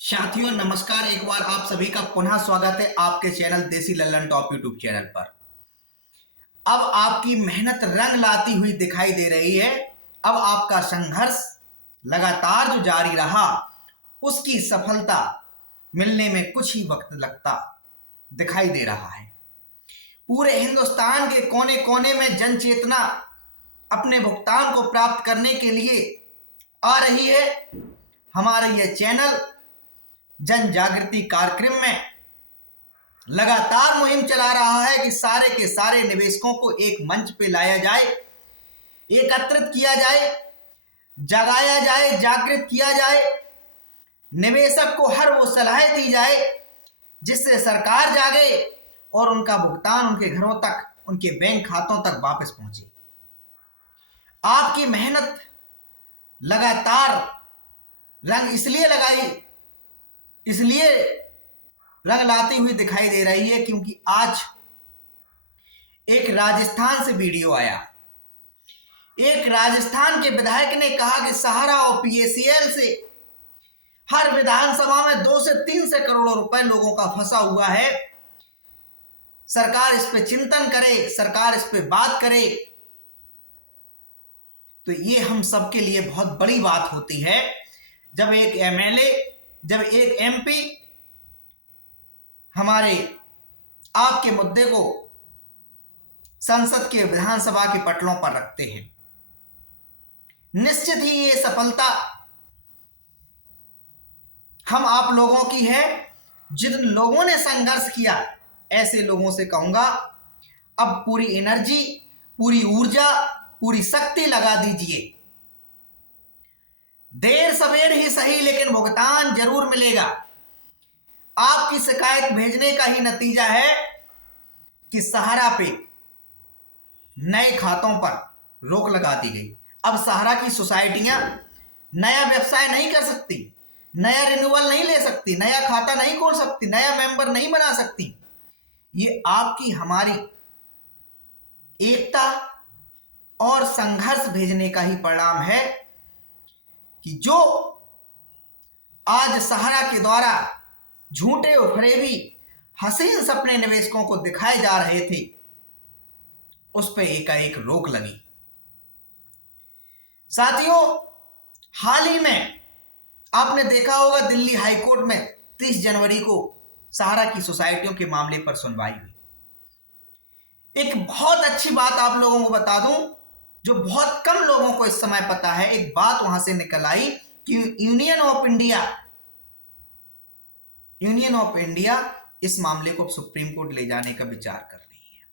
साथियों नमस्कार। एक बार आप सभी का पुनः स्वागत है आपके चैनल देसी लल्लन टॉप यूट्यूब चैनल पर। अब आपकी मेहनत रंग लाती हुई दिखाई दे रही है। अब आपका संघर्ष लगातार जो जारी रहा उसकी सफलता मिलने में कुछ ही वक्त लगता दिखाई दे रहा है। पूरे हिंदुस्तान के कोने कोने में जन चेतना अपने भुगतान को प्राप्त करने के लिए आ रही है। हमारा यह चैनल जन जागृति कार्यक्रम में लगातार मुहिम चला रहा है कि सारे के सारे निवेशकों को एक मंच पे लाया जाए, एकत्रित किया जाए, जगाया जाए, जागृत किया जाए। निवेशक को हर वो सलाह दी जाए जिससे सरकार जागे और उनका भुगतान उनके घरों तक, उनके बैंक खातों तक वापस पहुंचे। आपकी मेहनत लगातार इसलिए रंग लाती हुई दिखाई दे रही है क्योंकि आज एक राजस्थान से वीडियो आया। एक राजस्थान के विधायक ने कहा कि सहारा और पीएसीएल से हर विधानसभा में 2 से 3 से करोड़ रुपए लोगों का फंसा हुआ है। सरकार इस पे चिंतन करे, सरकार इस पे बात करे। तो ये हम सबके लिए बहुत बड़ी बात होती है जब एक एमएलए, जब एक एमपी हमारे आपके मुद्दे को संसद के, विधानसभा के पटलों पर रखते हैं। निश्चित ही ये सफलता हम आप लोगों की है। जिन लोगों ने संघर्ष किया, ऐसे लोगों से कहूंगा अब पूरी एनर्जी, पूरी ऊर्जा, पूरी शक्ति लगा दीजिए। देर सवेर ही सही लेकिन भुगतान जरूर मिलेगा। आपकी शिकायत भेजने का ही नतीजा है कि सहारा पे नए खातों पर रोक लगा दी गई। अब सहारा की सोसाइटियां नया व्यवसाय नहीं कर सकती, नया रिन्यूअल नहीं ले सकती, नया खाता नहीं खोल सकती, नया मेंबर नहीं बना सकती। ये आपकी हमारी एकता और संघर्ष भेजने का ही परिणाम है कि जो आज सहारा के द्वारा झूठे और फरेबी हसीन सपने निवेशकों को दिखाए जा रहे थे, उस पर एकाएक रोक लगी। साथियों, हाल ही में आपने देखा होगा दिल्ली हाईकोर्ट में 30 जनवरी को सहारा की सोसाइटियों के मामले पर सुनवाई हुई। एक बहुत अच्छी बात आप लोगों को बता दूं जो बहुत कम लोगों को इस समय पता है। एक बात वहां से निकल आई कि यूनियन ऑफ इंडिया इस मामले को सुप्रीम कोर्ट ले जाने का विचार कर रही है।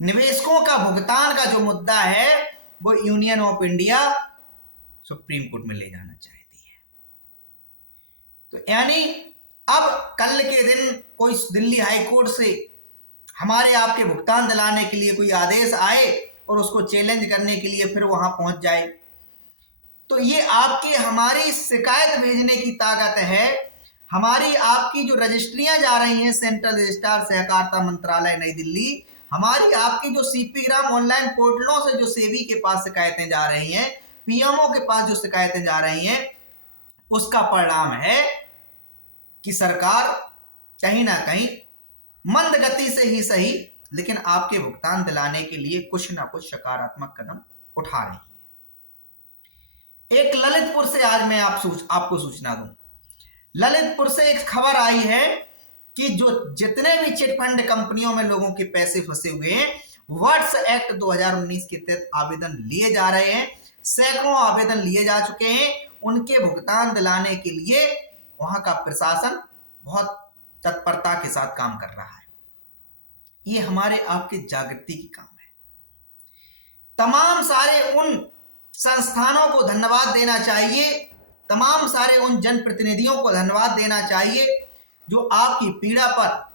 निवेशकों का भुगतान का जो मुद्दा है वो union of India supreme court में ले जाना चाहती है। तो यानी अब कल के दिन कोई दिल्ली हाई कोर्ट से हमारे आपके भुगतान दिलाने के लिए कोई आदेश आए और उसको चैलेंज करने के लिए फिर वहां पहुंच जाए, तो ये आपकी हमारी शिकायत भेजने की ताकत है। हमारी आपकी जो रजिस्ट्रियां जा रही हैं सेंट्रल रजिस्ट्रार सहकारिता मंत्रालय नई दिल्ली, हमारी आपकी जो सीपी ग्राम ऑनलाइन पोर्टलों से जो सेबी के पास शिकायतें जा रही हैं, पीएमओ के पास जो शिकायतें जा रही हैं, उसका परिणाम है कि सरकार कहीं ना कहीं मंद गति से ही सही लेकिन आपके भुगतान दिलाने के लिए कुछ ना कुछ सकारात्मक कदम उठा रही है। एक ललितपुर से आज मैं आपको सूचना दूं। ललितपुर से एक खबर आई है कि जो जितने भी चिटफंड कंपनियों में लोगों के पैसे फंसे हुए हैं, वर्ड्स एक्ट 2019 के तहत आवेदन लिए जा रहे हैं। सैकड़ों आवेदन लिए जा चुके हैं। उनके भुगतान दिलाने के लिए वहां का प्रशासन बहुत तत्परता के साथ काम कर रहा है। ये हमारे आपके जागृति की काम है। तमाम सारे उन संस्थानों को धन्यवाद देना चाहिए, तमाम सारे उन जनप्रतिनिधियों को धन्यवाद देना चाहिए जो आपकी पीड़ा पर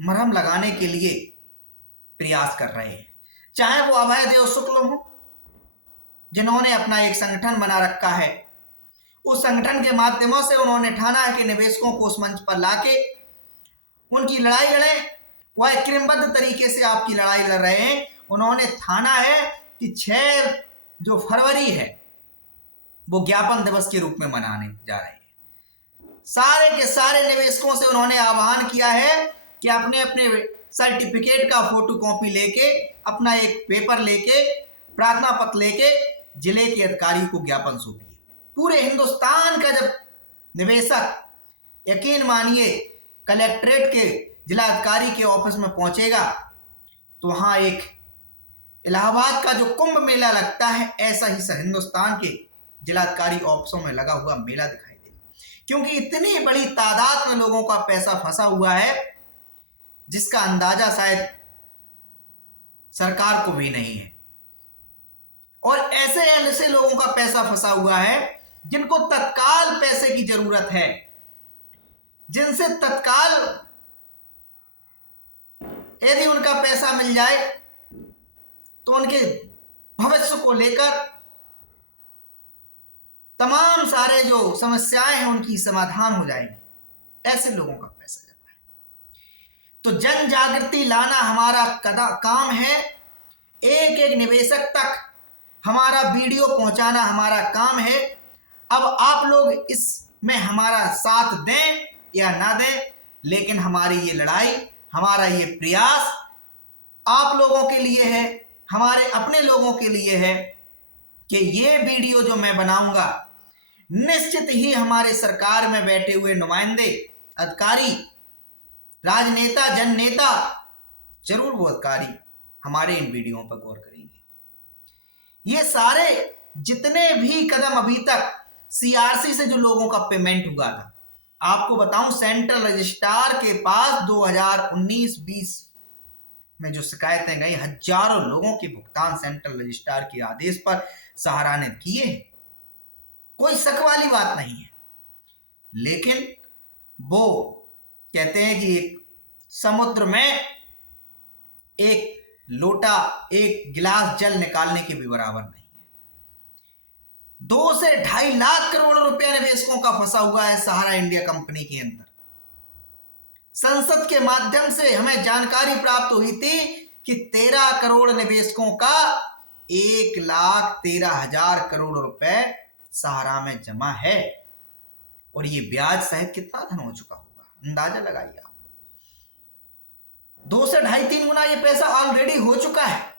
मरहम लगाने के लिए प्रयास कर रहे हैं। चाहे वो अभय देव शुक्ल हो जिन्होंने अपना एक संगठन बना रखा है, उस संगठन के माध्यमों से उन्होंने ठाना है कि निवेशकों को उस मंच पर लाके उनकी लड़ाई लड़ें। वह क्रमबद्ध तरीके से आपकी लड़ाई लड़ रहे हैं। उन्होंने ठाना है कि 6 जो फरवरी है वो ज्ञापन दिवस के रूप में मनाने जा रहे हैं। सारे के सारे निवेशकों से उन्होंने आह्वान किया है कि अपने अपने सर्टिफिकेट का फोटोकॉपी लेके, अपना एक पेपर लेके, प्रार्थना पत्र लेके जिले के अधिकारी को ज्ञापन सौंपिए। पूरे हिंदुस्तान का जब निवेशक, यकीन मानिए, कलेक्ट्रेट के जिला अधिकारी के ऑफिस में पहुंचेगा तो वहां एक इलाहाबाद का जो कुंभ मेला लगता है, ऐसा ही हिंदुस्तान के जिलाधिकारी ऑफिसों में लगा हुआ मेला दिखाई देगा। क्योंकि इतनी बड़ी तादाद में लोगों का पैसा फंसा हुआ है जिसका अंदाजा शायद सरकार को भी नहीं है। और ऐसे लोगों का पैसा फंसा हुआ है जिनको तत्काल पैसे की जरूरत है, जिनसे तत्काल यदि उनका पैसा मिल जाए तो उनके भविष्य को लेकर तमाम सारे जो समस्याएं हैं उनकी समाधान हो जाएंगी। ऐसे लोगों का पैसा जब है तो जन जागृति लाना हमारा काम है। एक एक निवेशक तक हमारा वीडियो पहुंचाना हमारा काम है। अब आप लोग इसमें हमारा साथ दें या ना दें, लेकिन हमारी ये लड़ाई, हमारा ये प्रयास आप लोगों के लिए है, हमारे अपने लोगों के लिए है कि ये वीडियो जो मैं बनाऊंगा, निश्चित ही हमारे सरकार में बैठे हुए नुमाइंदे, अधिकारी, राजनेता, जननेता, जरूर वो अधिकारी हमारे इन वीडियो पर गौर करेंगे। ये सारे जितने भी कदम अभी तक सीआरसी से जो लोगों का पेमेंट हुआ था, आपको बताऊं, सेंट्रल रजिस्ट्रार के पास 2019-20 में जो शिकायतें गई, हजारों लोगों के भुगतान सेंट्रल रजिस्ट्रार के आदेश पर सहारा ने किए हैं। कोई शक वाली बात नहीं है। लेकिन वो कहते हैं कि एक समुद्र में एक लोटा, एक गिलास जल निकालने के भी बराबर नहीं है। 2 से 2.5 लाख करोड़ रुपया निवेशकों का फंसा हुआ है सहारा इंडिया कंपनी के अंदर। संसद के माध्यम से हमें जानकारी प्राप्त हुई थी कि 13 करोड़ निवेशकों का 1,13,000 करोड़ रुपए सहारा में जमा है। और ये ब्याज सहित कितना धन हो चुका होगा, अंदाजा लगाइए आप। 2 से 2.5-3 गुना ये पैसा ऑलरेडी हो चुका है।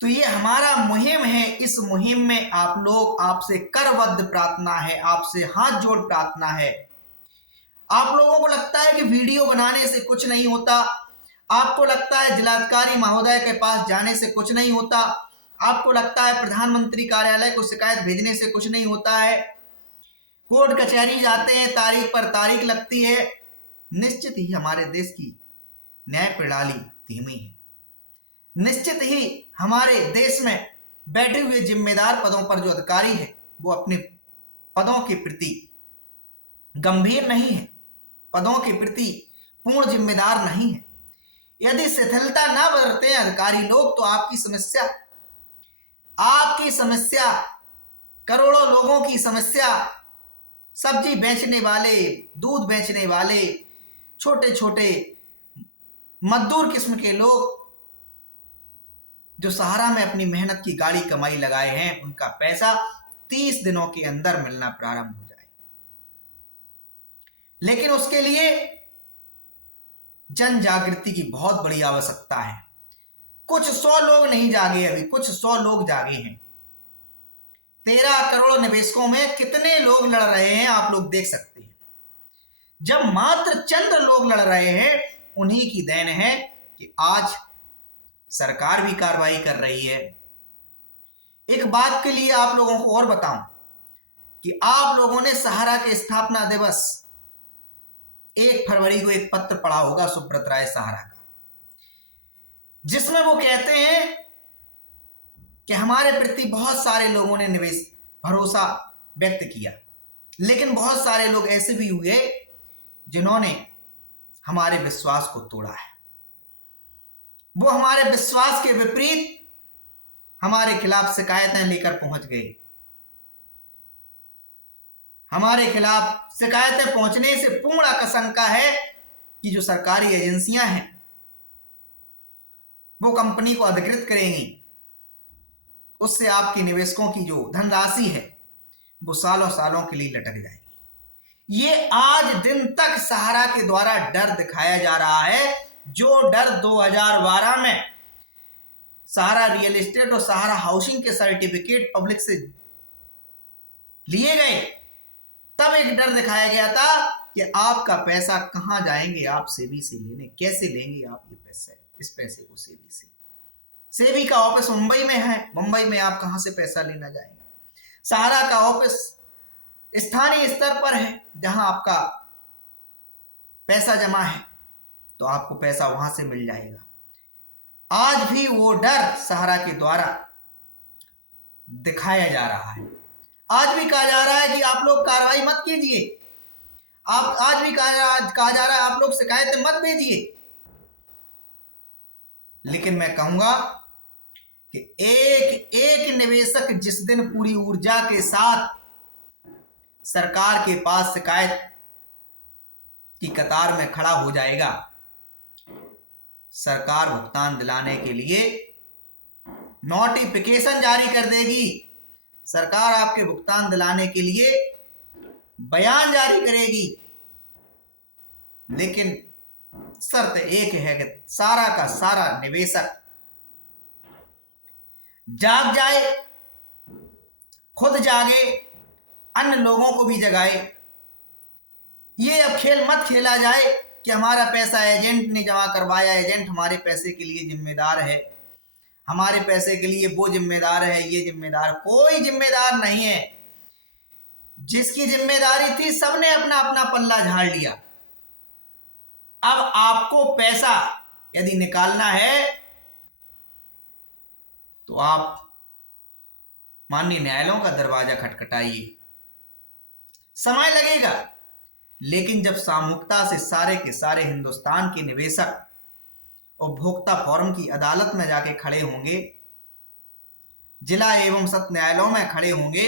तो ये हमारा मुहिम है। इस मुहिम में आप लोग, आपसे करबद्ध प्रार्थना है, आपसे हाथ जोड़ प्रार्थना है। आप लोगों को लगता है कि वीडियो बनाने से कुछ नहीं होता, आपको लगता है जिलाधिकारी महोदय के पास जाने से कुछ नहीं होता, आपको लगता है प्रधानमंत्री कार्यालय को शिकायत भेजने से कुछ नहीं होता है, कोर्ट कचहरी जाते हैं, तारीख पर तारीख लगती है। निश्चित ही हमारे देश की न्याय प्रणाली धीमी है। निश्चित ही हमारे देश में बैठे हुए जिम्मेदार पदों पर जो अधिकारी है वो अपने पदों के प्रति गंभीर नहीं है, पदों के प्रति पूर्ण जिम्मेदार नहीं है। यदि शिथिलता ना बरते हैं अधिकारी लोग तो आपकी समस्या, करोड़ों लोगों की समस्या, सब्जी बेचने वाले, दूध बेचने वाले, छोटे छोटे मजदूर किस्म के लोग जो सहारा में अपनी मेहनत की गाड़ी कमाई लगाए हैं, उनका पैसा 30 दिनों के अंदर मिलना प्रारंभ हो जाए। लेकिन उसके लिए जन जागृति की बहुत बड़ी आवश्यकता है। कुछ 100 लोग नहीं जागे, अभी कुछ 100 लोग जागे हैं। 13 करोड़ निवेशकों में कितने लोग लड़ रहे हैं आप लोग देख सकते हैं। जब मात्र चंद लोग लड़ रहे हैं, उन्हीं की देन है कि आज सरकार भी कार्रवाई कर रही है। एक बात के लिए आप लोगों को और बताऊं कि आप लोगों ने सहारा के स्थापना दिवस 1 फरवरी को एक पत्र पढ़ा होगा सुब्रत राय सहारा का, जिसमें वो कहते हैं कि हमारे प्रति बहुत सारे लोगों ने भरोसा व्यक्त किया, लेकिन बहुत सारे लोग ऐसे भी हुए जिन्होंने हमारे विश्वास को तोड़ा है। वो हमारे विश्वास के विपरीत हमारे खिलाफ शिकायतें लेकर पहुंच गए। हमारे खिलाफ शिकायतें पहुंचने से पूर्ण आशंका है कि जो सरकारी एजेंसियां हैं वो कंपनी को अधिकृत करेंगी। उससे आपके निवेशकों की जो धनराशि है वो सालों सालों के लिए लटक जाएगी। ये आज दिन तक सहारा के द्वारा डर दिखाया जा रहा है, जो डर 2012 में सहारा रियल एस्टेट और सहारा हाउसिंग के सर्टिफिकेट पब्लिक से लिए गए, तब एक डर दिखाया गया था कि आपका पैसा कहां जाएंगे, आप सेबी से लेने, कैसे लेंगे आप ये पैसे, इस पैसे को सेबी से। सेबी का ऑफिस मुंबई में है, मुंबई में आप कहां से पैसा लेना जाएंगे। सहारा का ऑफिस स्थानीय स्तर पर है, जहां आपका पैसा जमा है तो आपको पैसा वहां से मिल जाएगा। आज भी वो डर सहारा के द्वारा दिखाया जा रहा है। आज भी कहा जा रहा है कि आप लोग कार्रवाई मत कीजिए, आप आज भी कहा जा रहा है आप लोग शिकायतें मत भेजिए। लेकिन मैं कहूंगा कि एक एक निवेशक जिस दिन पूरी ऊर्जा के साथ सरकार के पास शिकायत की कतार में खड़ा हो जाएगा, सरकार भुगतान दिलाने के लिए नोटिफिकेशन जारी कर देगी, सरकार आपके भुगतान दिलाने के लिए बयान जारी करेगी। लेकिन शर्त एक है कि सारा का सारा निवेशक जाग जाए, खुद जागे, अन्य लोगों को भी जगाए। ये अब खेल मत खेला जाए कि हमारा पैसा एजेंट ने जमा करवाया, एजेंट हमारे पैसे के लिए जिम्मेदार है, हमारे पैसे के लिए वो जिम्मेदार है, ये जिम्मेदार। कोई जिम्मेदार नहीं है। जिसकी जिम्मेदारी थी सबने अपना अपना पल्ला झाड़ लिया। अब आपको पैसा यदि निकालना है तो आप माननीय न्यायालयों का दरवाजा खटखटाइए। समय लगेगा, लेकिन जब सामूहिकता से सारे के सारे हिंदुस्तान के निवेशक उपभोक्ता फोरम की अदालत में जाके खड़े होंगे, जिला एवं सत्र न्यायालयों में खड़े होंगे,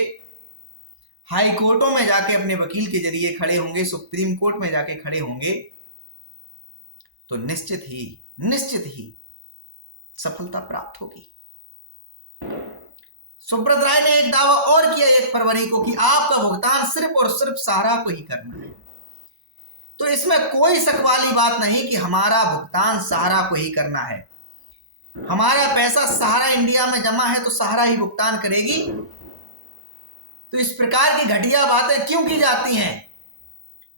हाई कोर्टों में जाके अपने वकील के जरिए खड़े होंगे, सुप्रीम कोर्ट में जाके खड़े होंगे, तो निश्चित ही सफलता प्राप्त होगी। सुब्रत राय ने एक दावा और किया 1 फरवरी को कि आपका भुगतान सिर्फ और सिर्फ सहारा को ही करना है। तो इसमें कोई शक वाली बात नहीं कि हमारा भुगतान सहारा को ही करना है। हमारा पैसा सहारा इंडिया में जमा है तो सहारा ही भुगतान करेगी। तो इस प्रकार की घटिया बातें क्यों की जाती हैं,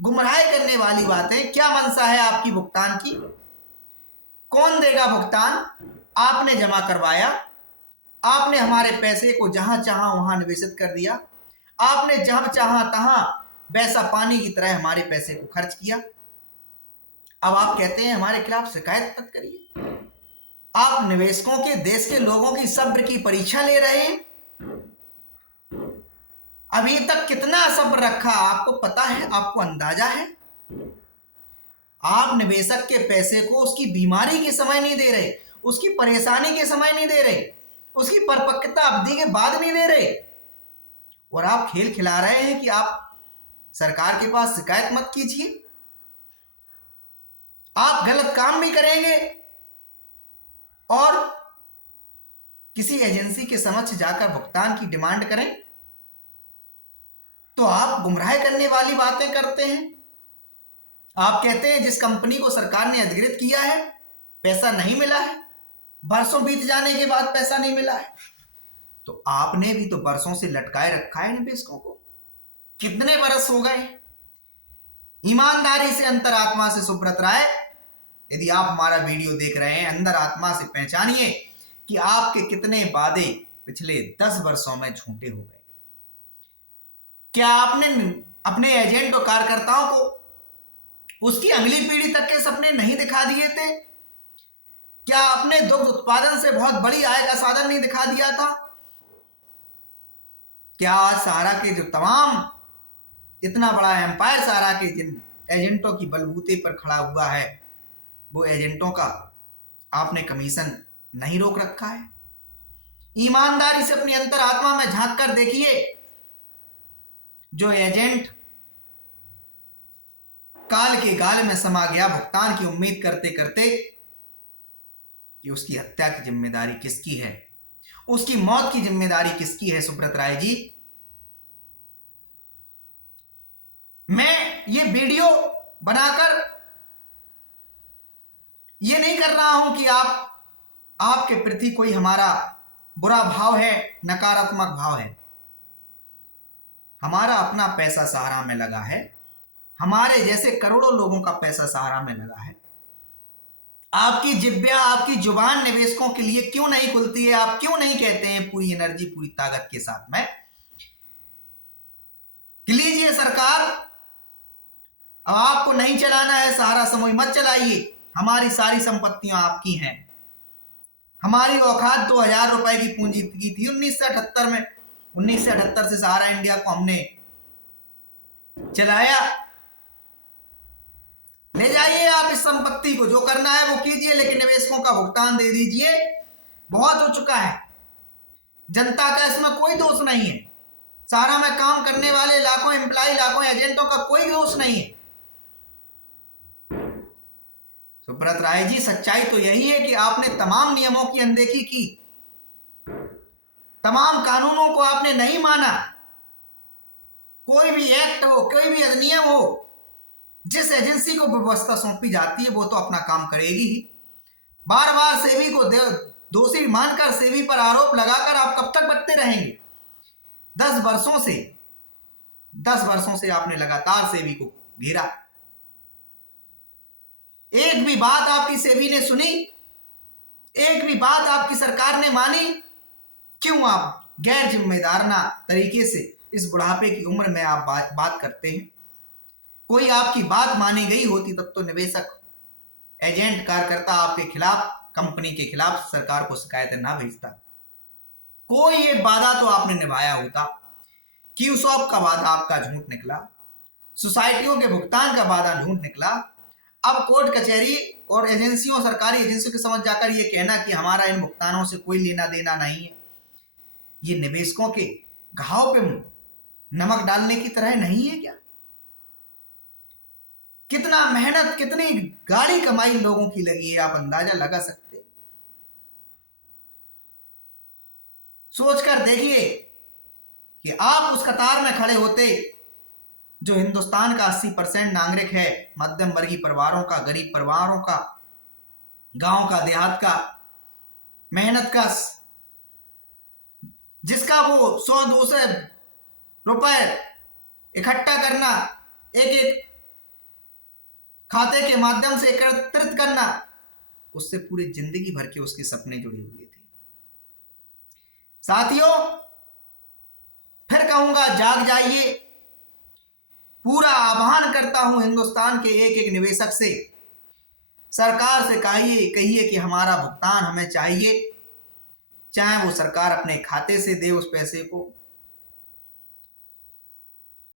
गुमराह करने वाली बातें? क्या मंशा है आपकी भुगतान की? कौन देगा भुगतान? आपने जमा करवाया, आपने हमारे पैसे को जहां चाहा वहां निवेशित कर दिया, आपने जहां चाहा तहां वैसा पानी की तरह हमारे पैसे को खर्च किया। अब आप कहते हैं हमारे खिलाफ शिकायत मत करिए। आप निवेशकों के, देश के लोगों की सब्र की परीक्षा ले रहे हैं। अभी तक कितना सब्र रखा आपको पता है, आपको अंदाजा है? आप निवेशक के पैसे को उसकी बीमारी के समय नहीं दे रहे, उसकी परेशानी के समय नहीं दे रहे, उसकी परिपक्वता अवधि के बाद नहीं दे रहे, और आप खेल खिला रहे हैं कि आप सरकार के पास शिकायत मत कीजिए। आप गलत काम भी करेंगे और किसी एजेंसी के समक्ष जाकर भुगतान की डिमांड करें तो आप गुमराह करने वाली बातें करते हैं। आप कहते हैं जिस कंपनी को सरकार ने अधिकृत किया है पैसा नहीं मिला है, बरसों बीत जाने के बाद पैसा नहीं मिला है, तो आपने भी तो बरसों से लटकाए रखा है निवेशकों को। कितने बरस हो गए? ईमानदारी से अंतरात्मा से सुब्रत राय, यदि आप हमारा वीडियो देख रहे हैं, अंदर आत्मा से पहचानिए कि आपके कितने वादे पिछले 10 वर्षों में झूठे हो गए। क्या आपने अपने एजेंट और कार्यकर्ताओं को उसकी अगली पीढ़ी तक के सपने नहीं दिखा दिए थे? क्या आपने दुग्ध उत्पादन से बहुत बड़ी आय का साधन नहीं दिखा दिया था? क्या आज सहारा के जो तमाम इतना बड़ा एम्पायर सहारा के जिन एजेंटों की बलबूते पर खड़ा हुआ है, वो एजेंटों का आपने कमीशन नहीं रोक रखा है? ईमानदारी से अपनी अंतरात्मा में झांक कर देखिए, जो एजेंट काल के गाल में समा गया भुगतान की उम्मीद करते करते, कि उसकी हत्या की जिम्मेदारी किसकी है, उसकी मौत की जिम्मेदारी किसकी है? सुब्रत राय जी, मैं ये वीडियो बनाकर ये नहीं कर रहा हूं कि आपके प्रति कोई हमारा बुरा भाव है, नकारात्मक भाव है। हमारा अपना पैसा सहारा में लगा है, हमारे जैसे करोड़ों लोगों का पैसा सहारा में लगा है। आपकी जिब्या, आपकी जुबान निवेशकों के लिए क्यों नहीं खुलती है? आप क्यों नहीं कहते हैं पूरी एनर्जी, पूरी ताकत के साथ में कि लीजिए सरकार, अब आपको नहीं चलाना है सहारा समूह, मत चलाइए, हमारी सारी संपत्तियां आपकी हैं। हमारी औकात 2000 रुपए की पूंजी की थी 1978 में। 1978 से सहारा इंडिया को हमने चलाया। ले जाइए आप इस संपत्ति को, जो करना है वो कीजिए, लेकिन निवेशकों का भुगतान दे दीजिए। बहुत हो चुका है, जनता का इसमें कोई दोष नहीं है। सहारा में काम करने वाले लाखों एम्प्लॉय, लाखों एजेंटों का कोई दोष नहीं है। सुब्रत राय जी, सच्चाई तो यही है कि आपने तमाम नियमों की अनदेखी की, तमाम कानूनों को आपने नहीं माना। कोई भी एक्ट हो, कोई भी अधिनियम हो, जिस एजेंसी को व्यवस्था सौंपी जाती है वो तो अपना काम करेगी ही। बार बार सेबी को दोषी मानकर सेबी पर आरोप लगाकर आप कब तक बचते रहेंगे? 10 वर्षों से आपने लगातार सेबी को घेरा। एक भी बात आपकी सेबी ने सुनी? एक भी बात आपकी सरकार ने मानी? क्यों आप गैर जिम्मेदाराना तरीके से इस बुढ़ापे की उम्र में आप बात करते हैं? कोई आपकी बात मानी गई होती तब तो निवेशक, एजेंट, कार्यकर्ता आपके खिलाफ, कंपनी के खिलाफ सरकार को शिकायत ना भेजता। कोई एक वादा तो आपने निभाया होता। क्यूसॉप का वादा आपका झूठ निकला, सोसाइटियों के भुगतान का वादा झूठ निकला। अब कोर्ट कचहरी और एजेंसियों, सरकारी एजेंसियों के समझ जाकर ये कहना कि हमारा इन भुगतानों से कोई लेना देना नहीं है, ये निवेशकों के घाव पे नमक डालने की तरह नहीं है क्या? कितना मेहनत, कितनी गाढ़ी कमाई लोगों की लगी है, आप अंदाजा लगा सकते हैं। सोचकर देखिए कि आप उस कतार में खड़े होते जो हिंदुस्तान का 80% नागरिक है, मध्यम वर्गीय परिवारों का, गरीब परिवारों का, गांव का, देहात का, मेहनत का, जिसका वो 100-200 रुपए इकट्ठा करना, एक एक खाते के माध्यम से एकत्रित करना, उससे पूरी जिंदगी भर के उसके सपने जुड़े हुए थे। साथियों, फिर कहूंगा, जाग जाइए। पूरा आह्वान करता हूं हिंदुस्तान के एक एक निवेशक से, सरकार से कहिए कि हमारा भुगतान हमें चाहिए। चाहे वो सरकार अपने खाते से दे उस पैसे को,